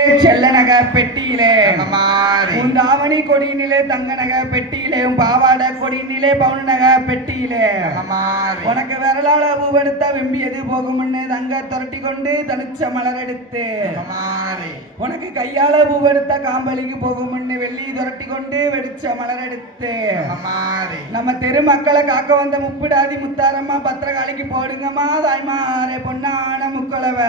கொடியினிலே செல்ல நகை பெட்டியிலே உந்தாவணி கொடியினிலே தங்க நகை பெட்டியிலே பாவாடை கொடியினிலே பவுன் நகை பெட்டியிலே உனக்கு விரலால பூவெடுத்தா வெம்பியது போகும்னு தங்க துரட்டி கொண்டு தனிச்ச மலர் எடுத்து உனக்கு கையால பூவெடுத்தா காம்பலிக்கு போகும்னு வெள்ளி துரட்டி கொண்டு வெடிச்ச மலர் எடுத்து நம்ம தெரு மக்களை காக்க வந்த முப்பிடாதி முத்தாரம்மா பத்திரகாளிக்கு போடுங்கம்மா தாய்மாரே பொன்னான முக்கலவ